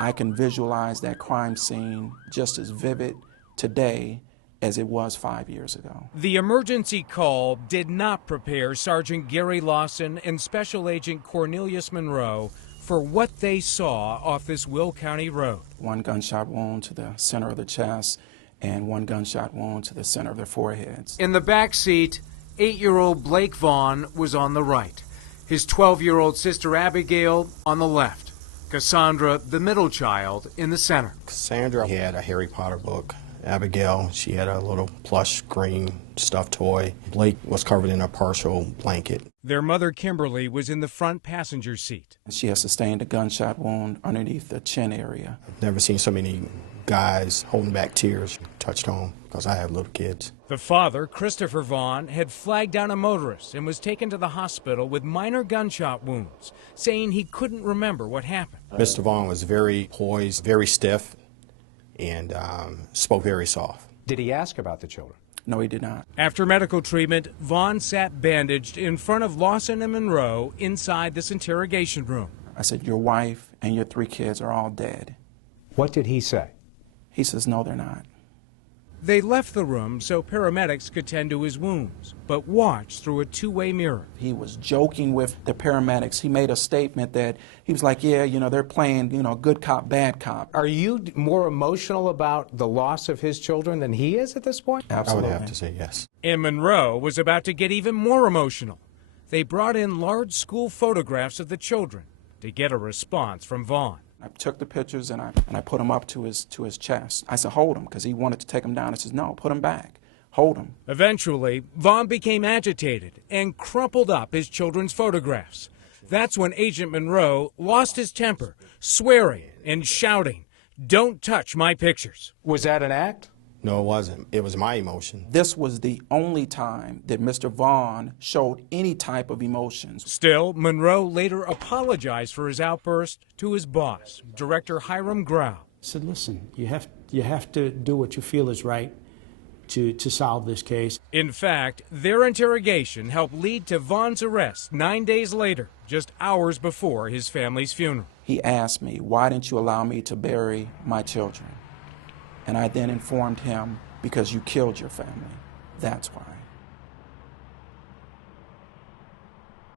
I can visualize that crime scene just as vivid today as it was 5 years ago. The emergency call did not prepare Sergeant Gary Lawson and Special Agent Cornelius Monroe for what they saw off this Will County road. One gunshot wound to the center of the chest and one gunshot wound to the center of their foreheads. In the back seat, 8-year-old Blake Vaughn was on the right. His 12-year-old sister Abigail on the left. Cassandra, the middle child, in the center. Cassandra had a Harry Potter book. Abigail, she had a little plush green stuffed toy. Blake was covered in a partial blanket. Their mother, Kimberly, was in the front passenger seat. She has sustained a gunshot wound underneath the chin area. I've never seen so many guys holding back tears. Touched home because I have little kids. The father, Christopher Vaughn, had flagged down a motorist and was taken to the hospital with minor gunshot wounds, saying he couldn't remember what happened. Mr. Vaughn was very poised, very stiff, and spoke very soft. Did he ask about the children? No, he did not. After medical treatment, Vaughn sat bandaged in front of Lawson and Monroe inside this interrogation room. I said, your wife and your 3 kids are all dead. What did he say? He says, no, they're not. They left the room so paramedics could tend to his wounds, but watched through a two-way mirror. He was joking with the paramedics. He made a statement that he was like, yeah, they're playing, good cop, bad cop. Are you more emotional about the loss of his children than he is at this point? Absolutely. I would have to say yes. And Monroe was about to get even more emotional. They brought in large school photographs of the children to get a response from Vaughn. I took the pictures and I put them up to his chest. I said, hold him, because he wanted to take them down. I said, no, put them back. Hold him. Eventually, Vaughn became agitated and crumpled up his children's photographs. That's when Agent Monroe lost his temper, swearing and shouting, "Don't touch my pictures." Was that an act? No, it wasn't. It was my emotion. This was the only time that Mr. Vaughn showed any type of emotions. Still, Monroe later apologized for his outburst to his boss, Director Hiram Grau. I said, listen, you have to do what you feel is right to solve this case. In fact, their interrogation helped lead to Vaughn's arrest 9 days later, just hours before his family's funeral. He asked me, why didn't you allow me to bury my children? And I then informed him, because you killed your family. That's why.